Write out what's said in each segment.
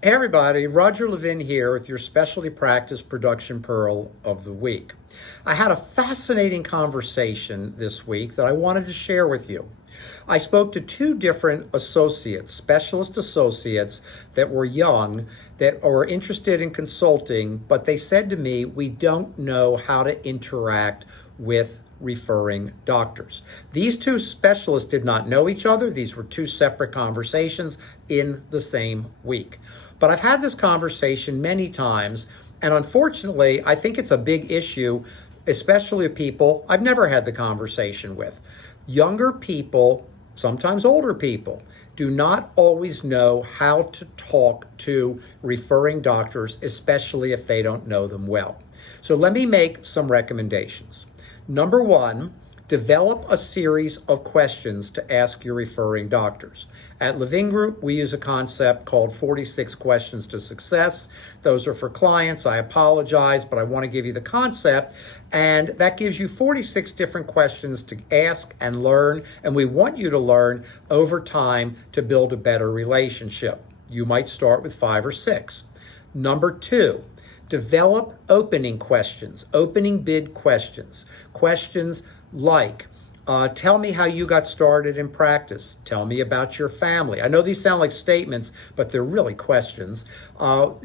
Hey everybody, Roger Levin here with your Specialty Practice Production Pearl of the Week. I had a fascinating conversation this week that I wanted to share with you. I spoke to two different associates, specialist associates that were young, that were interested in consulting, but they said to me, we don't know how to interact with referring doctors. These two specialists did not know each other. These were two separate conversations in the same week. But I've had this conversation many times, and unfortunately, I think it's a big issue, especially with people I've never had the conversation with. Younger people, sometimes older people, do not always know how to talk to referring doctors, especially if they don't know them well. So let me make some recommendations. Number one, develop a series of questions to ask your referring doctors. At Levin Group, we use a concept called 46 Questions to Success. Those are for clients. I apologize, but I want to give you the concept. And that gives you 46 different questions to ask and learn. And we want you to learn over time to build a better relationship. You might start with 5 or 6. Number two, develop opening questions, opening bid questions. Questions like, tell me how you got started in practice. Tell me about your family. I know these sound like statements, but they're really questions.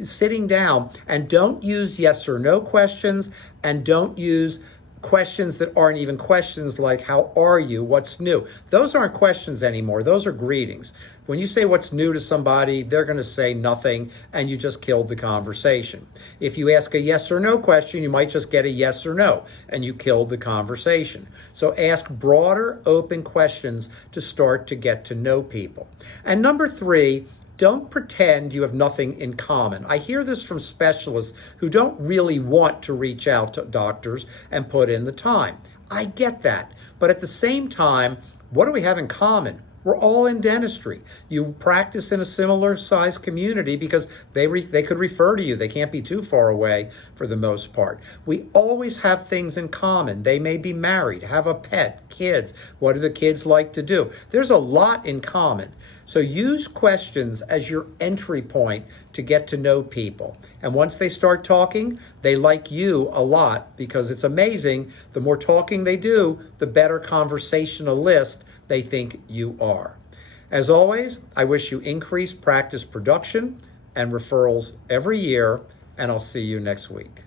Sitting down, and don't use yes or no questions, and don't use questions that aren't even questions like, how are you, what's new? Those aren't questions anymore. Those are greetings. When you say what's new to somebody, they're going to say nothing, and you just killed the conversation. If you ask a yes or no question, you might just get a yes or no, and you killed the conversation. So ask broader, open questions to start to get to know people. And number three, don't pretend you have nothing in common. I hear this from specialists who don't really want to reach out to doctors and put in the time. I get that. But at the same time, what do we have in common? We're all in dentistry. You practice in a similar size community because they could refer to you. They can't be too far away for the most part. We always have things in common. They may be married, have a pet, kids. What do the kids like to do? There's a lot in common. So use questions as your entry point to get to know people. And once they start talking, they like you a lot because it's amazing. The more talking they do, the better conversationalist they think you are. As always, I wish you increased practice production and referrals every year, and I'll see you next week.